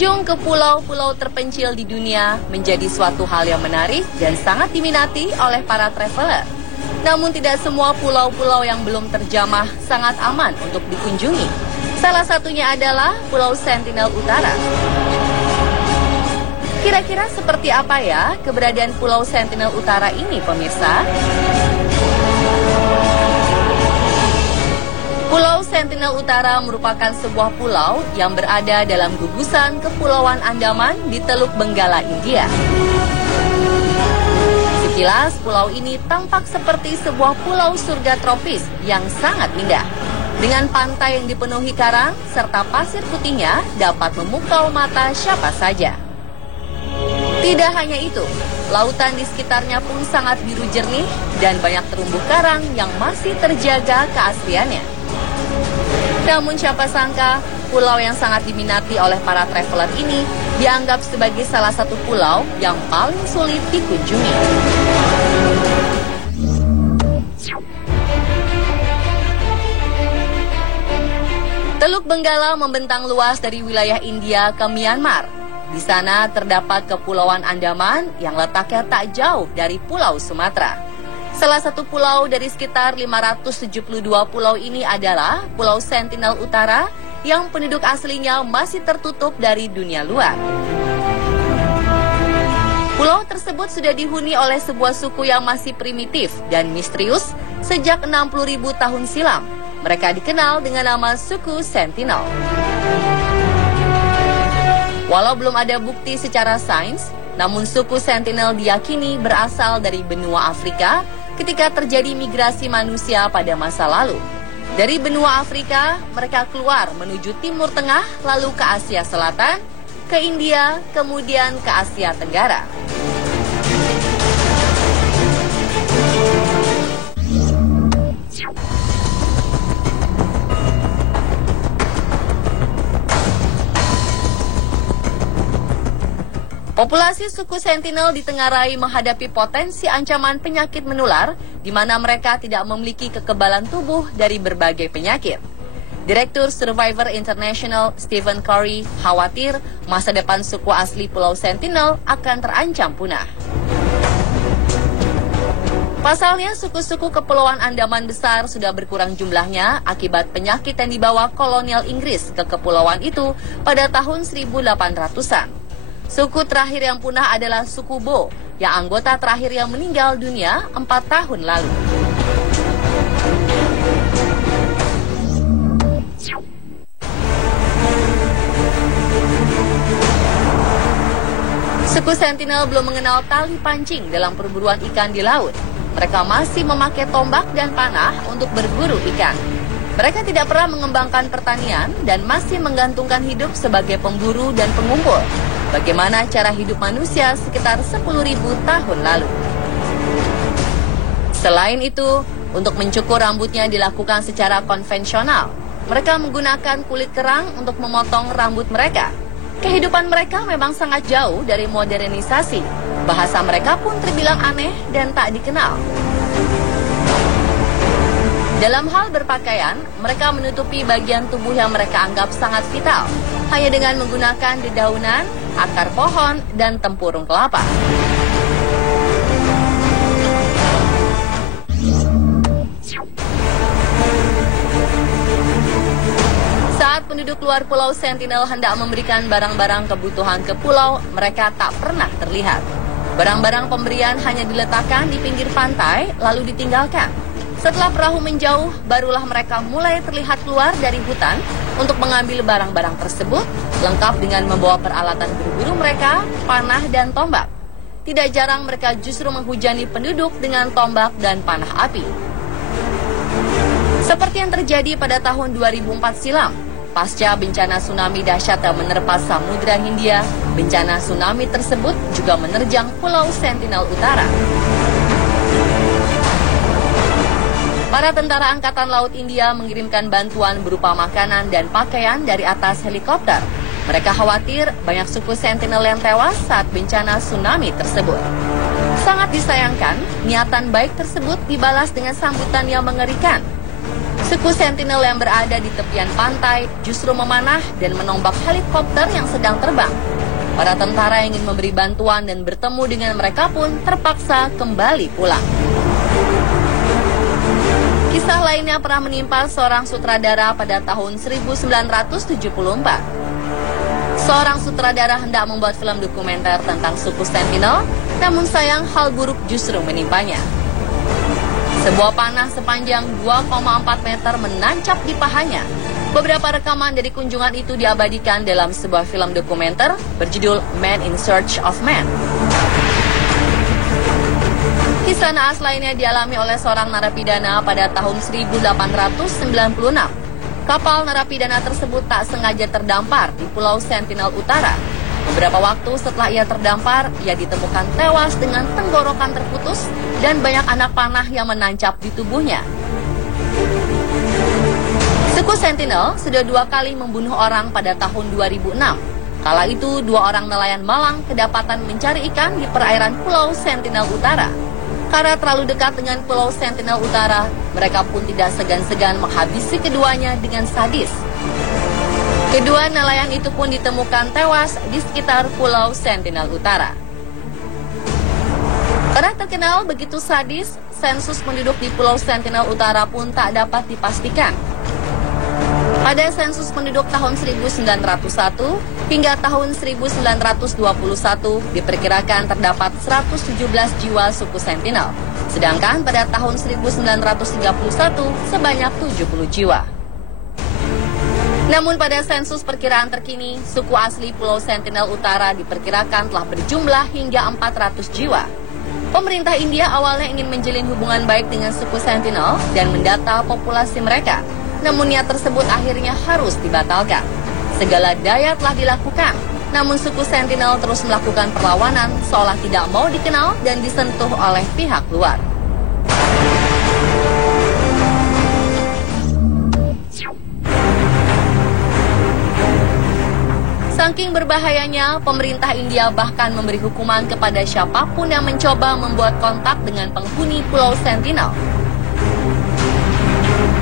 Berkunjung ke pulau-pulau terpencil di dunia menjadi suatu hal yang menarik dan sangat diminati oleh para traveler. Namun tidak semua pulau-pulau yang belum terjamah sangat aman untuk dikunjungi. Salah satunya adalah Pulau Sentinel Utara. Kira-kira seperti apa ya keberadaan Pulau Sentinel Utara ini, pemirsa? Pulau Sentinel Utara merupakan sebuah pulau yang berada dalam gugusan Kepulauan Andaman di Teluk Benggala, India. Sekilas, pulau ini tampak seperti sebuah pulau surga tropis yang sangat indah. Dengan pantai yang dipenuhi karang serta pasir putihnya dapat memukau mata siapa saja. Tidak hanya itu, lautan di sekitarnya pun sangat biru jernih dan banyak terumbu karang yang masih terjaga keasliannya. Namun siapa sangka, pulau yang sangat diminati oleh para traveler ini dianggap sebagai salah satu pulau yang paling sulit dikunjungi. Teluk Benggala membentang luas dari wilayah India ke Myanmar. Di sana terdapat Kepulauan Andaman yang letaknya tak jauh dari Pulau Sumatera. Salah satu pulau dari sekitar 572 pulau ini adalah Pulau Sentinel Utara yang penduduk aslinya masih tertutup dari dunia luar. Pulau tersebut sudah dihuni oleh sebuah suku yang masih primitif dan misterius sejak 60.000 tahun silam. Mereka dikenal dengan nama suku Sentinel. Walau belum ada bukti secara sains, namun suku Sentinel diyakini berasal dari benua Afrika ketika terjadi migrasi manusia pada masa lalu. Dari benua Afrika, mereka keluar menuju Timur Tengah, lalu ke Asia Selatan, ke India, kemudian ke Asia Tenggara. Populasi suku Sentinel ditengarai menghadapi potensi ancaman penyakit menular, di mana mereka tidak memiliki kekebalan tubuh dari berbagai penyakit. Direktur Survivor International Stephen Curry khawatir masa depan suku asli Pulau Sentinel akan terancam punah. Pasalnya, suku-suku Kepulauan Andaman besar sudah berkurang jumlahnya akibat penyakit yang dibawa kolonial Inggris ke kepulauan itu pada tahun 1800-an. Suku terakhir yang punah adalah suku Bo, yang anggota terakhir yang meninggal dunia 4 tahun lalu. Suku Sentinel belum mengenal tali pancing dalam perburuan ikan di laut. Mereka masih memakai tombak dan panah untuk berburu ikan. Mereka tidak pernah mengembangkan pertanian dan masih menggantungkan hidup sebagai pemburu dan pengumpul. Bagaimana cara hidup manusia sekitar 10.000 tahun lalu. Selain itu, untuk mencukur rambutnya dilakukan secara konvensional. Mereka menggunakan kulit kerang untuk memotong rambut mereka. Kehidupan mereka memang sangat jauh dari modernisasi. Bahasa mereka pun terbilang aneh dan tak dikenal. Dalam hal berpakaian, mereka menutupi bagian tubuh yang mereka anggap sangat vital, hanya dengan menggunakan dedaunan, akar pohon, dan tempurung kelapa. Saat penduduk luar Pulau Sentinel hendak memberikan barang-barang kebutuhan ke pulau, mereka tak pernah terlihat. Barang-barang pemberian hanya diletakkan di pinggir pantai, lalu ditinggalkan. Setelah perahu menjauh, barulah mereka mulai terlihat keluar dari hutan untuk mengambil barang-barang tersebut, lengkap dengan membawa peralatan berburu mereka, panah dan tombak. Tidak jarang mereka justru menghujani penduduk dengan tombak dan panah api. Seperti yang terjadi pada tahun 2004 silam, pasca bencana tsunami dahsyat yang menerpa Samudra Hindia, bencana tsunami tersebut juga menerjang Pulau Sentinel Utara. Para tentara Angkatan Laut India mengirimkan bantuan berupa makanan dan pakaian dari atas helikopter. Mereka khawatir banyak suku Sentinel yang tewas saat bencana tsunami tersebut. Sangat disayangkan, niatan baik tersebut dibalas dengan sambutan yang mengerikan. Suku Sentinel yang berada di tepian pantai justru memanah dan menombak helikopter yang sedang terbang. Para tentara yang ingin memberi bantuan dan bertemu dengan mereka pun terpaksa kembali pulang. Kisah lainnya pernah menimpa seorang sutradara pada tahun 1974. Seorang sutradara hendak membuat film dokumenter tentang suku Sentinel, namun sayang hal buruk justru menimpanya. Sebuah panah sepanjang 2,4 meter menancap di pahanya. Beberapa rekaman dari kunjungan itu diabadikan dalam sebuah film dokumenter berjudul Man in Search of Man. Kisah naas lainnya dialami oleh seorang narapidana pada tahun 1896. Kapal narapidana tersebut tak sengaja terdampar di Pulau Sentinel Utara. Beberapa waktu setelah ia terdampar, ia ditemukan tewas dengan tenggorokan terputus dan banyak anak panah yang menancap di tubuhnya. Suku Sentinel sudah 2 kali membunuh orang pada tahun 2006. Kala itu 2 orang nelayan Malang kedapatan mencari ikan di perairan Pulau Sentinel Utara. Karena terlalu dekat dengan Pulau Sentinel Utara, mereka pun tidak segan-segan menghabisi keduanya dengan sadis. Kedua nelayan itu pun ditemukan tewas di sekitar Pulau Sentinel Utara. Karena terkenal begitu sadis, sensus penduduk di Pulau Sentinel Utara pun tak dapat dipastikan. Pada sensus penduduk tahun 1901 hingga tahun 1921 diperkirakan terdapat 117 jiwa suku Sentinel, sedangkan pada tahun 1931 sebanyak 70 jiwa. Namun pada sensus perkiraan terkini, suku asli Pulau Sentinel Utara diperkirakan telah berjumlah hingga 400 jiwa. Pemerintah India awalnya ingin menjalin hubungan baik dengan suku Sentinel dan mendata populasi mereka. Namun niat tersebut akhirnya harus dibatalkan. Segala daya telah dilakukan, namun suku Sentinel terus melakukan perlawanan seolah tidak mau dikenal dan disentuh oleh pihak luar. Saking berbahayanya, pemerintah India bahkan memberi hukuman kepada siapapun yang mencoba membuat kontak dengan penghuni Pulau Sentinel.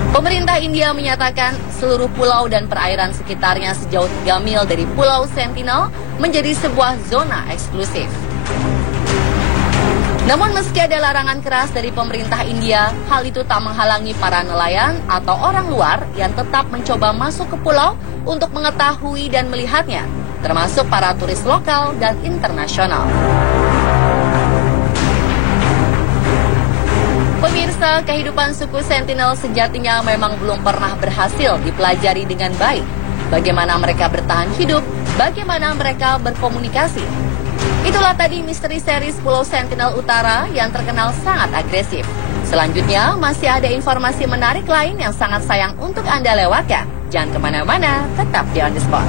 Pemerintah India menyatakan seluruh pulau dan perairan sekitarnya sejauh 3 mil dari Pulau Sentinel menjadi sebuah zona eksklusif. Namun meski ada larangan keras dari pemerintah India, hal itu tak menghalangi para nelayan atau orang luar yang tetap mencoba masuk ke pulau untuk mengetahui dan melihatnya, termasuk para turis lokal dan internasional. Pemirsa, kehidupan suku Sentinel sejatinya memang belum pernah berhasil dipelajari dengan baik. Bagaimana mereka bertahan hidup, bagaimana mereka berkomunikasi. Itulah tadi misteri series Pulau Sentinel Utara yang terkenal sangat agresif. Selanjutnya, masih ada informasi menarik lain yang sangat sayang untuk Anda lewatkan. Jangan kemana-mana, tetap di On The Spot.